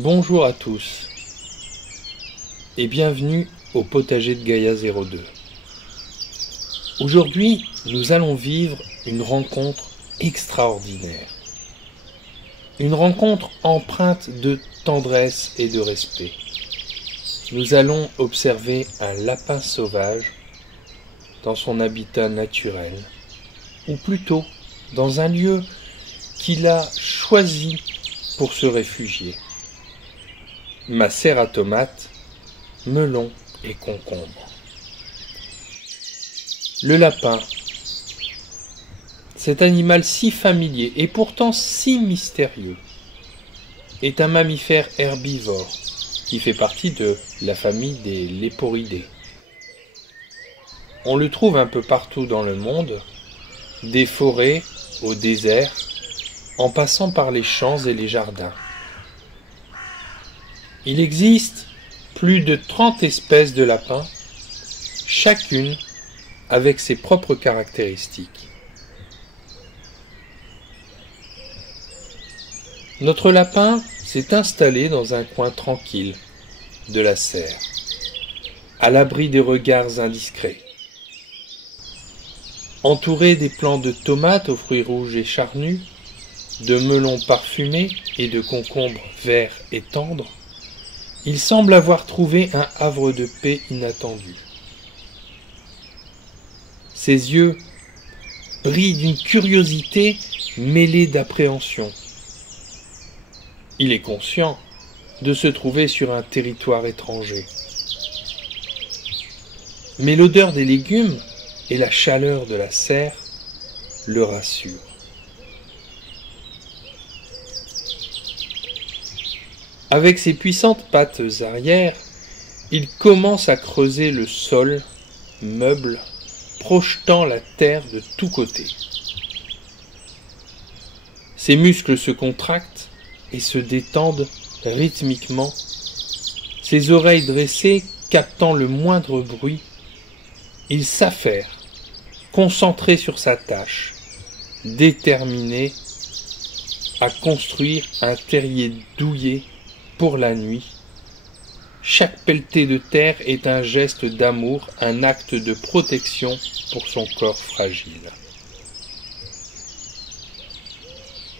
Bonjour à tous et bienvenue au potager de Gaïa 02. Aujourd'hui, nous allons vivre une rencontre extraordinaire. Une rencontre empreinte de tendresse et de respect. Nous allons observer un lapin sauvage dans son habitat naturel, ou plutôt dans un lieu qu'il a choisi pour se réfugier. Ma serre à tomates, melons et concombres. Le lapin, cet animal si familier et pourtant si mystérieux, est un mammifère herbivore qui fait partie de la famille des léporidés. On le trouve un peu partout dans le monde, des forêts au désert, en passant par les champs et les jardins. Il existe plus de 30 espèces de lapins, chacune avec ses propres caractéristiques. Notre lapin s'est installé dans un coin tranquille de la serre, à l'abri des regards indiscrets. Entouré des plants de tomates aux fruits rouges et charnus, de melons parfumés et de concombres verts et tendres, il semble avoir trouvé un havre de paix inattendu. Ses yeux brillent d'une curiosité mêlée d'appréhension. Il est conscient de se trouver sur un territoire étranger. Mais l'odeur des légumes et la chaleur de la serre le rassurent. Avec ses puissantes pattes arrière, il commence à creuser le sol, meuble, projetant la terre de tous côtés. Ses muscles se contractent et se détendent rythmiquement, ses oreilles dressées captant le moindre bruit. Il s'affaire, concentré sur sa tâche, déterminé à construire un terrier douillet pour la nuit. Chaque pelletée de terre est un geste d'amour, un acte de protection pour son corps fragile.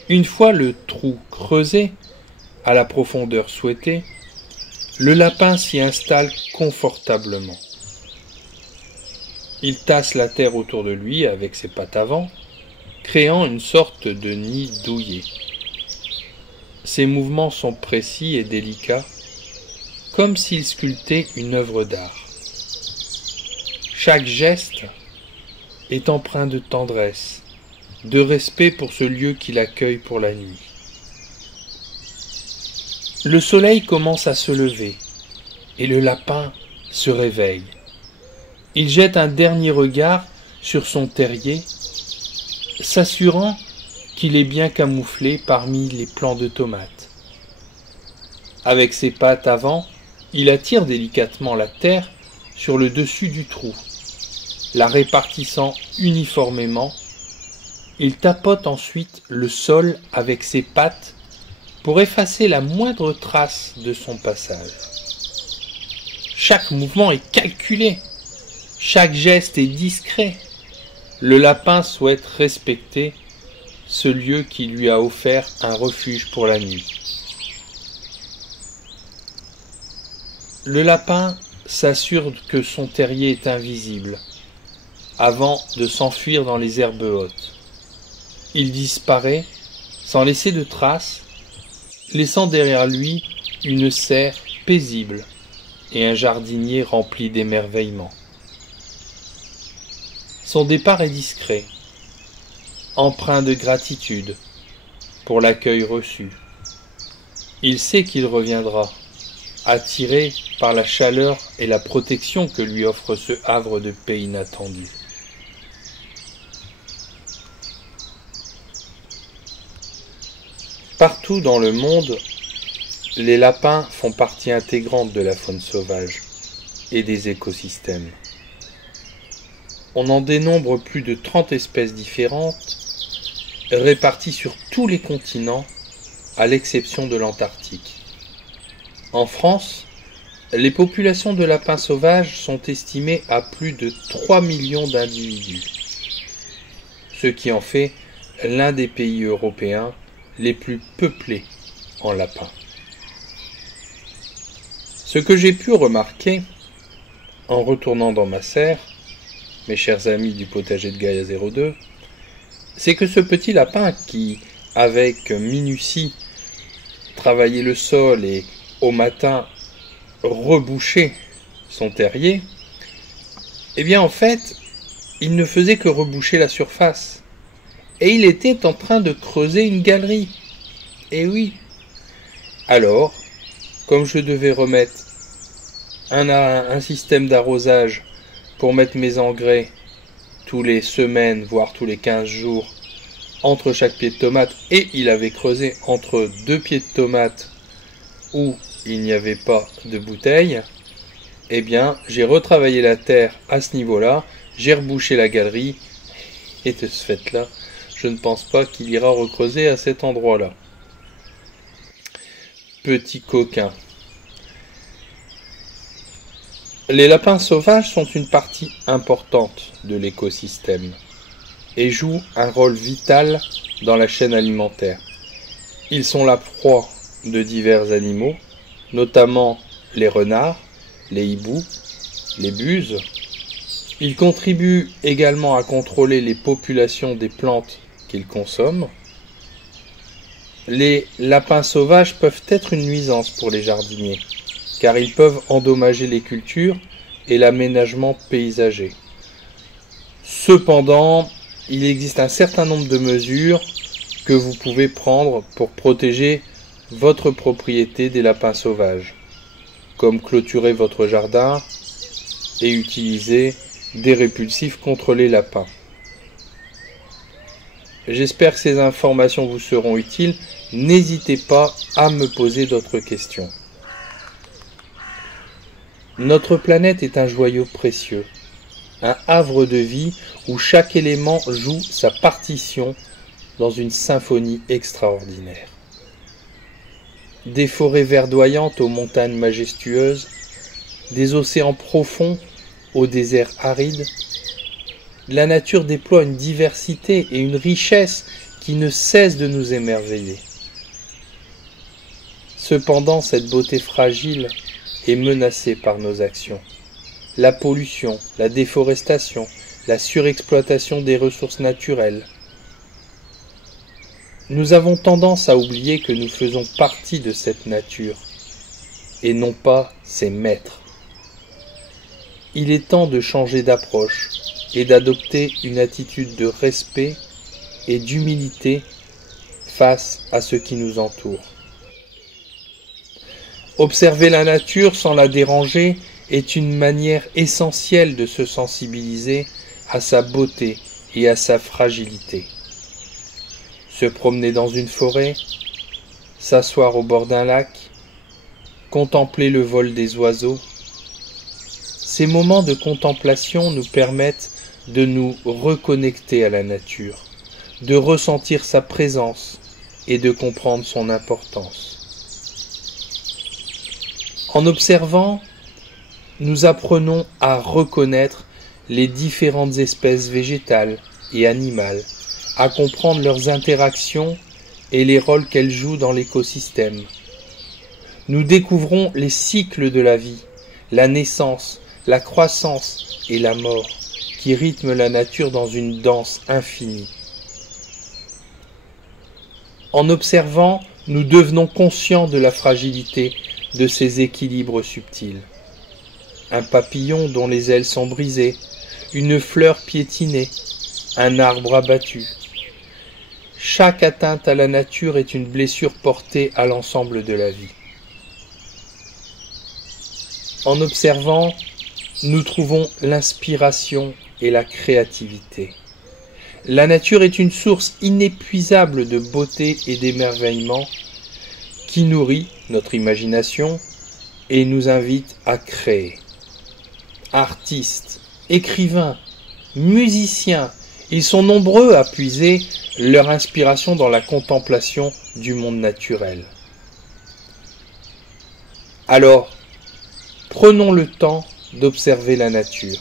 Une fois le trou creusé, à la profondeur souhaitée, le lapin s'y installe confortablement. Il tasse la terre autour de lui avec ses pattes avant, créant une sorte de nid douillet. Ses mouvements sont précis et délicats, comme s'il sculptait une œuvre d'art. Chaque geste est empreint de tendresse, de respect pour ce lieu qu'il accueille pour la nuit. Le soleil commence à se lever et le lapin se réveille. Il jette un dernier regard sur son terrier, s'assurant qu'il est bien camouflé parmi les plants de tomates. Avec ses pattes avant, il attire délicatement la terre sur le dessus du trou. La répartissant uniformément, il tapote ensuite le sol avec ses pattes pour effacer la moindre trace de son passage. Chaque mouvement est calculé, chaque geste est discret. Le lapin souhaite respecter ce lieu qui lui a offert un refuge pour la nuit. Le lapin s'assure que son terrier est invisible avant de s'enfuir dans les herbes hautes. Il disparaît sans laisser de traces, laissant derrière lui une serre paisible et un jardinier rempli d'émerveillement. Son départ est discret, empreint de gratitude pour l'accueil reçu. Il sait qu'il reviendra, attiré par la chaleur et la protection que lui offre ce havre de paix inattendu. Partout dans le monde, les lapins font partie intégrante de la faune sauvage et des écosystèmes. On en dénombre plus de 30 espèces différentes, réparties sur tous les continents, à l'exception de l'Antarctique. En France, les populations de lapins sauvages sont estimées à plus de 3 millions d'individus, ce qui en fait l'un des pays européens les plus peuplés en lapins. Ce que j'ai pu remarquer en retournant dans ma serre, mes chers amis du potager de Gaïa 02, c'est que ce petit lapin qui, avec minutie, travaillait le sol et au matin rebouchait son terrier, eh bien en fait, il ne faisait que reboucher la surface. Et il était en train de creuser une galerie. Eh oui. Alors, comme je devais remettre un système d'arrosage pour mettre mes engrais tous les semaines, voire tous les 15 jours, entre chaque pied de tomate, et il avait creusé entre 2 pieds de tomate où il n'y avait pas de bouteille, eh bien, j'ai retravaillé la terre à ce niveau-là, j'ai rebouché la galerie, et de ce fait-là, je ne pense pas qu'il ira recreuser à cet endroit-là. Petit coquin. Les lapins sauvages sont une partie importante de l'écosystème et jouent un rôle vital dans la chaîne alimentaire. Ils sont la proie de divers animaux, notamment les renards, les hiboux, les buses. Ils contribuent également à contrôler les populations des plantes qu'ils consomment. Les lapins sauvages peuvent être une nuisance pour les jardiniers, car ils peuvent endommager les cultures et l'aménagement paysager. Cependant, il existe un certain nombre de mesures que vous pouvez prendre pour protéger votre propriété des lapins sauvages, comme clôturer votre jardin et utiliser des répulsifs contre les lapins. J'espère que ces informations vous seront utiles. N'hésitez pas à me poser d'autres questions. Notre planète est un joyau précieux, un havre de vie où chaque élément joue sa partition dans une symphonie extraordinaire. Des forêts verdoyantes aux montagnes majestueuses, des océans profonds aux déserts arides, la nature déploie une diversité et une richesse qui ne cessent de nous émerveiller. Cependant, cette beauté fragile est menacée par nos actions. La pollution, la déforestation, la surexploitation des ressources naturelles. Nous avons tendance à oublier que nous faisons partie de cette nature et non pas ses maîtres. Il est temps de changer d'approche et d'adopter une attitude de respect et d'humilité face à ce qui nous entoure. Observer la nature sans la déranger est une manière essentielle de se sensibiliser à sa beauté et à sa fragilité. Se promener dans une forêt, s'asseoir au bord d'un lac, contempler le vol des oiseaux. Ces moments de contemplation nous permettent de nous reconnecter à la nature, de ressentir sa présence et de comprendre son importance. En observant, nous apprenons à reconnaître les différentes espèces végétales et animales, à comprendre leurs interactions et les rôles qu'elles jouent dans l'écosystème. Nous découvrons les cycles de la vie, la naissance, la croissance et la mort, qui rythment la nature dans une danse infinie. En observant, nous devenons conscients de la fragilité de ces équilibres subtils. Un papillon dont les ailes sont brisées, une fleur piétinée, un arbre abattu. Chaque atteinte à la nature est une blessure portée à l'ensemble de la vie. En observant, nous trouvons l'inspiration et la créativité. La nature est une source inépuisable de beauté et d'émerveillement qui nourrit notre imagination et nous invite à créer. Artistes, écrivains, musiciens, ils sont nombreux à puiser leur inspiration dans la contemplation du monde naturel. Alors, prenons le temps d'observer la nature.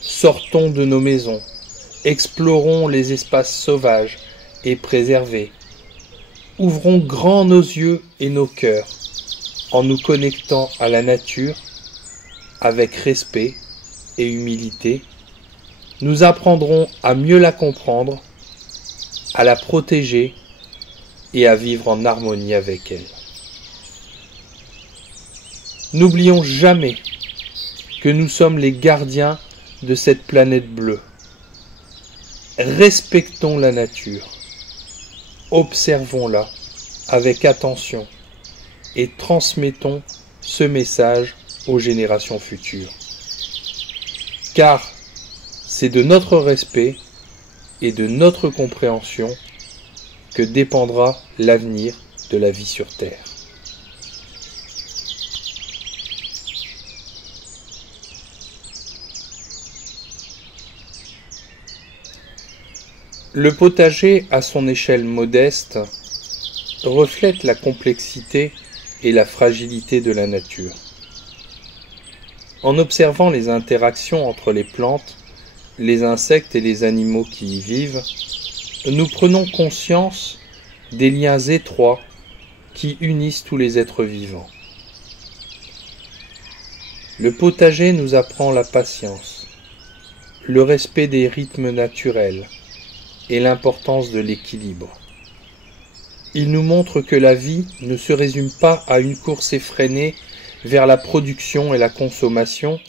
Sortons de nos maisons, explorons les espaces sauvages et préservés. Ouvrons grand nos yeux et nos cœurs en nous connectant à la nature avec respect et humilité. Nous apprendrons à mieux la comprendre, à la protéger et à vivre en harmonie avec elle. N'oublions jamais que nous sommes les gardiens de cette planète bleue. Respectons la nature, observons-la avec attention et transmettons ce message aux générations futures. Car c'est de notre respect et de notre compréhension que dépendra l'avenir de la vie sur Terre. Le potager, à son échelle modeste, reflète la complexité et la fragilité de la nature. En observant les interactions entre les plantes, les insectes et les animaux qui y vivent, nous prenons conscience des liens étroits qui unissent tous les êtres vivants. Le potager nous apprend la patience, le respect des rythmes naturels et l'importance de l'équilibre. Il nous montre que la vie ne se résume pas à une course effrénée vers la production et la consommation,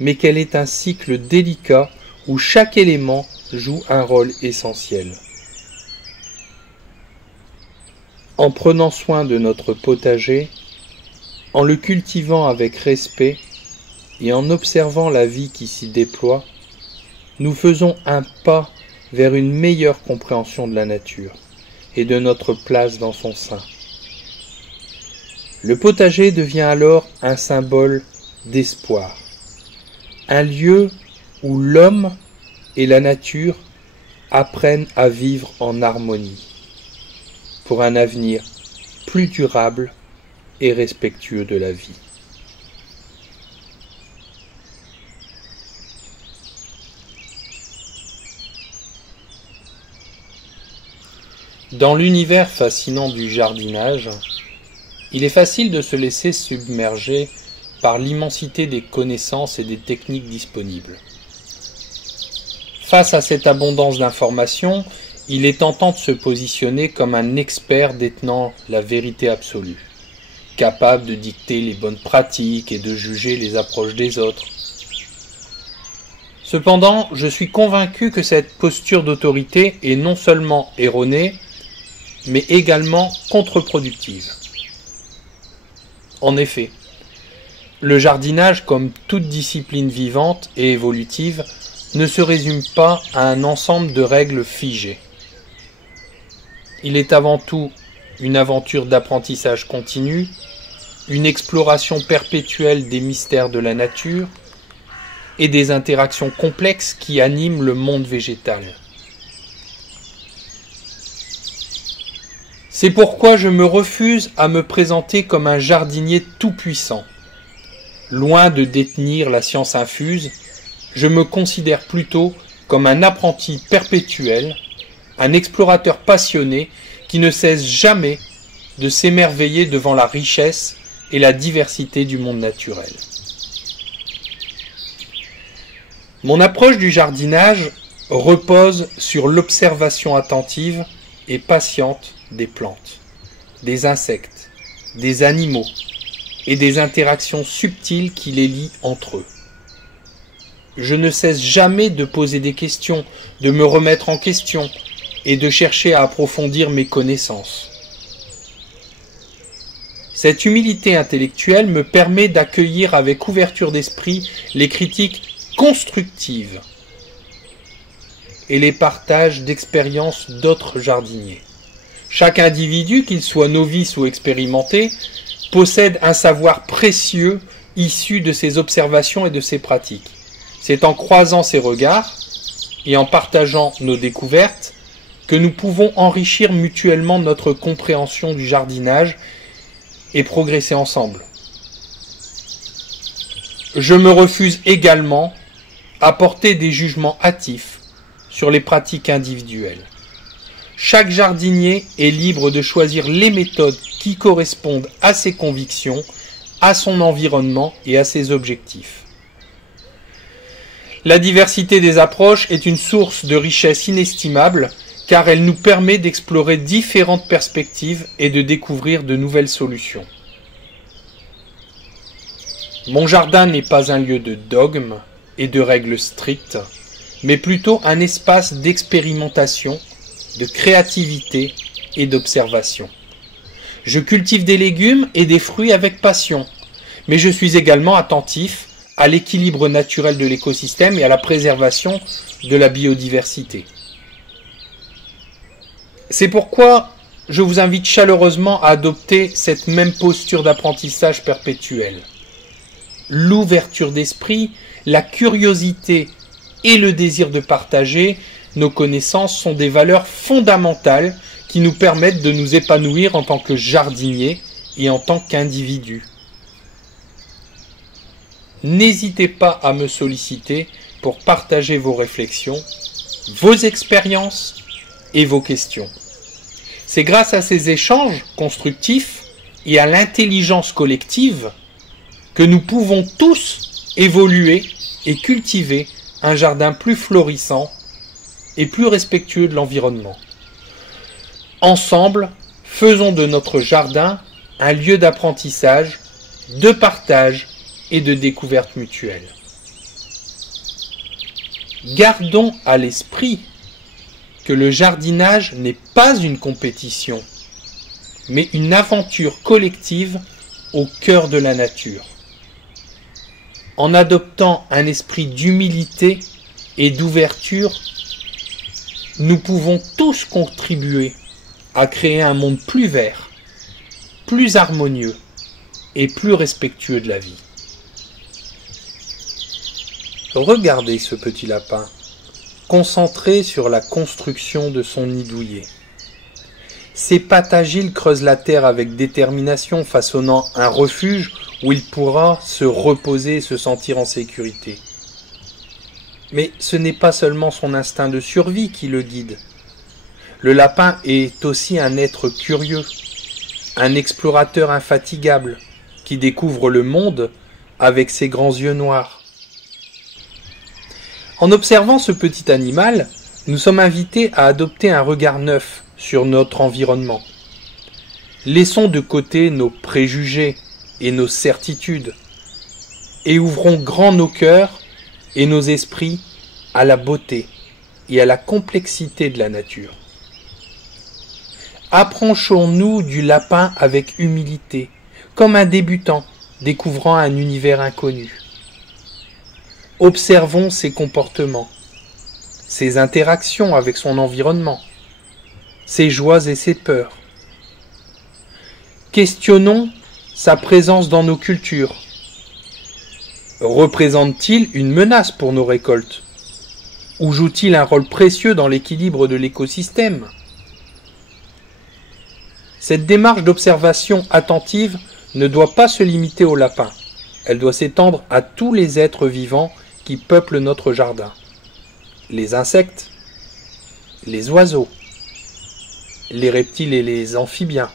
mais qu'elle est un cycle délicat où chaque élément joue un rôle essentiel. En prenant soin de notre potager, en le cultivant avec respect et en observant la vie qui s'y déploie, nous faisons un pas vers une meilleure compréhension de la nature et de notre place dans son sein. Le potager devient alors un symbole d'espoir, un lieu où l'homme et la nature apprennent à vivre en harmonie pour un avenir plus durable et respectueux de la vie. Dans l'univers fascinant du jardinage, il est facile de se laisser submerger par l'immensité des connaissances et des techniques disponibles. Face à cette abondance d'informations, il est tentant de se positionner comme un expert détenant la vérité absolue, capable de dicter les bonnes pratiques et de juger les approches des autres. Cependant, je suis convaincu que cette posture d'autorité est non seulement erronée, mais également contre-productive. En effet, le jardinage, comme toute discipline vivante et évolutive, ne se résume pas à un ensemble de règles figées. Il est avant tout une aventure d'apprentissage continu, une exploration perpétuelle des mystères de la nature et des interactions complexes qui animent le monde végétal. C'est pourquoi je me refuse à me présenter comme un jardinier tout-puissant. Loin de détenir la science infuse, je me considère plutôt comme un apprenti perpétuel, un explorateur passionné qui ne cesse jamais de s'émerveiller devant la richesse et la diversité du monde naturel. Mon approche du jardinage repose sur l'observation attentive et patiente des plantes, des insectes, des animaux et des interactions subtiles qui les lient entre eux. Je ne cesse jamais de poser des questions, de me remettre en question et de chercher à approfondir mes connaissances. Cette humilité intellectuelle me permet d'accueillir avec ouverture d'esprit les critiques constructives et les partages d'expériences d'autres jardiniers. Chaque individu, qu'il soit novice ou expérimenté, possède un savoir précieux issu de ses observations et de ses pratiques. C'est en croisant ces regards et en partageant nos et progresser ensemble. Je me refuse également à porter des jugements hâtifs sur les pratiques individuelles. Chaque jardinier est libre de choisir les méthodes qui correspondent à ses convictions, à son environnement et à ses objectifs. La diversité des approches est une source de richesse inestimable car elle nous permet d'explorer différentes perspectives et de découvrir de nouvelles solutions. Mon jardin n'est pas un lieu de dogmes et de règles strictes, mais plutôt un espace d'expérimentation, de créativité et d'observation. Je cultive des légumes et des fruits avec passion, mais je suis également attentif à l'équilibre naturel de l'écosystème et à la préservation de la biodiversité. C'est pourquoi je vous invite chaleureusement à adopter cette même posture d'apprentissage perpétuel. L'ouverture d'esprit, la curiosité et le désir de partager nos connaissances sont des valeurs fondamentales qui nous permettent de nous épanouir en tant que jardiniers et en tant qu'individus. N'hésitez pas à me solliciter pour partager vos réflexions, vos expériences et vos questions. C'est grâce à ces échanges constructifs et à l'intelligence collective que nous pouvons tous évoluer et cultiver un jardin plus florissant et plus respectueux de l'environnement. Ensemble, faisons de notre jardin un lieu d'apprentissage, de partage et de découverte mutuelle. Gardons à l'esprit que le jardinage n'est pas une compétition, mais une aventure collective au cœur de la nature. En adoptant un esprit d'humilité et d'ouverture, nous pouvons tous contribuer à créer un monde plus vert, plus harmonieux et plus respectueux de la vie. Regardez ce petit lapin, concentré sur la construction de son nid douillet. Ses pattes agiles creusent la terre avec détermination, façonnant un refuge où il pourra se reposer et se sentir en sécurité. Mais ce n'est pas seulement son instinct de survie qui le guide. Le lapin est aussi un être curieux, un explorateur infatigable qui découvre le monde avec ses grands yeux noirs. En observant ce petit animal, nous sommes invités à adopter un regard neuf sur notre environnement. Laissons de côté nos préjugés et nos certitudes et ouvrons grand nos cœurs et nos esprits à la beauté et à la complexité de la nature. Approchons-nous du lapin avec humilité, comme un débutant découvrant un univers inconnu. Observons ses comportements, ses interactions avec son environnement, ses joies et ses peurs. Questionnons sa présence dans nos cultures. Représente-t-il une menace pour nos récoltes? Ou joue-t-il un rôle précieux dans l'équilibre de l'écosystème? Cette démarche d'observation attentive ne doit pas se limiter au lapin. Elle doit s'étendre à tous les êtres vivants qui peuplent notre jardin. Les insectes, les oiseaux, les reptiles et les amphibiens.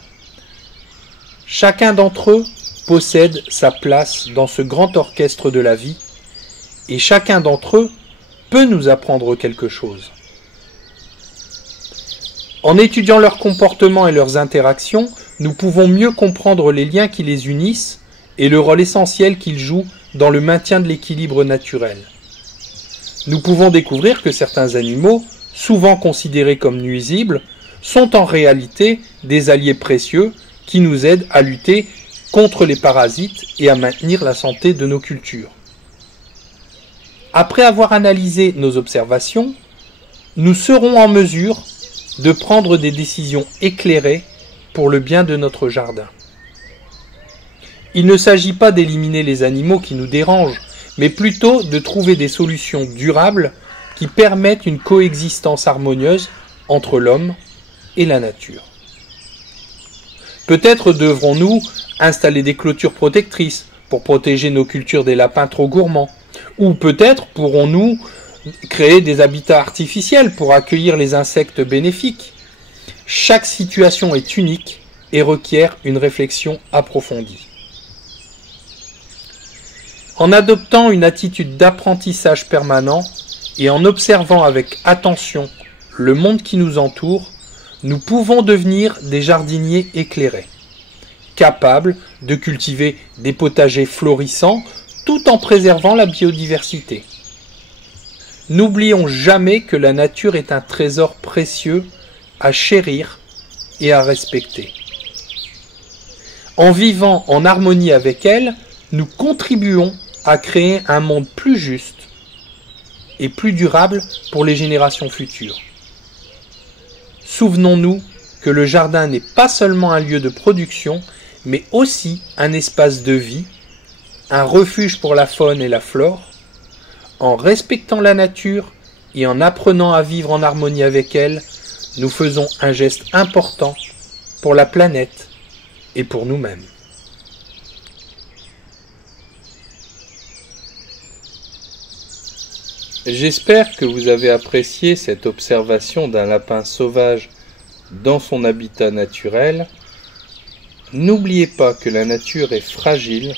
Chacun d'entre eux possède sa place dans ce grand orchestre de la vie et chacun d'entre eux peut nous apprendre quelque chose. En étudiant leurs comportements et leurs interactions, nous pouvons mieux comprendre les liens qui les unissent et le rôle essentiel qu'ils jouent dans le maintien de l'équilibre naturel. Nous pouvons découvrir que certains animaux, souvent considérés comme nuisibles, sont en réalité des alliés précieux qui nous aident à lutter contre les parasites et à maintenir la santé de nos cultures. Après avoir analysé nos observations, nous serons en mesure de prendre des décisions éclairées pour le bien de notre jardin. Il ne s'agit pas d'éliminer les animaux qui nous dérangent, mais plutôt de trouver des solutions durables qui permettent une coexistence harmonieuse entre l'homme et la nature. Peut-être devrons-nous installer des clôtures protectrices pour protéger nos cultures des lapins trop gourmands. Ou peut-être pourrons-nous créer des habitats artificiels pour accueillir les insectes bénéfiques. Chaque situation est unique et requiert une réflexion approfondie. En adoptant une attitude d'apprentissage permanent et en observant avec attention le monde qui nous entoure, nous pouvons devenir des jardiniers éclairés, capables de cultiver des potagers florissants tout en préservant la biodiversité. N'oublions jamais que la nature est un trésor précieux à chérir et à respecter. En vivant en harmonie avec elle, nous contribuons à créer un monde plus juste et plus durable pour les générations futures. Souvenons-nous que le jardin n'est pas seulement un lieu de production, mais aussi un espace de vie, un refuge pour la faune et la flore. En respectant la nature et en apprenant à vivre en harmonie avec elle, nous faisons un geste important pour la planète et pour nous-mêmes. J'espère que vous avez apprécié cette observation d'un lapin sauvage dans son habitat naturel. N'oubliez pas que la nature est fragile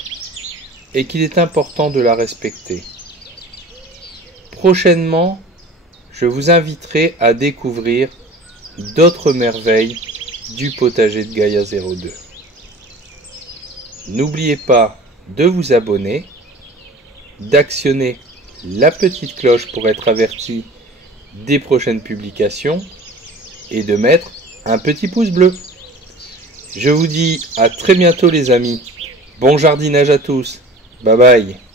et qu'il est important de la respecter. Prochainement, je vous inviterai à découvrir d'autres merveilles du potager de Gaïa 02. N'oubliez pas de vous abonner, d'actionner la petite cloche pour être averti des prochaines publications et de mettre un petit pouce bleu. Je vous dis à très bientôt les amis. Bon jardinage à tous. Bye bye.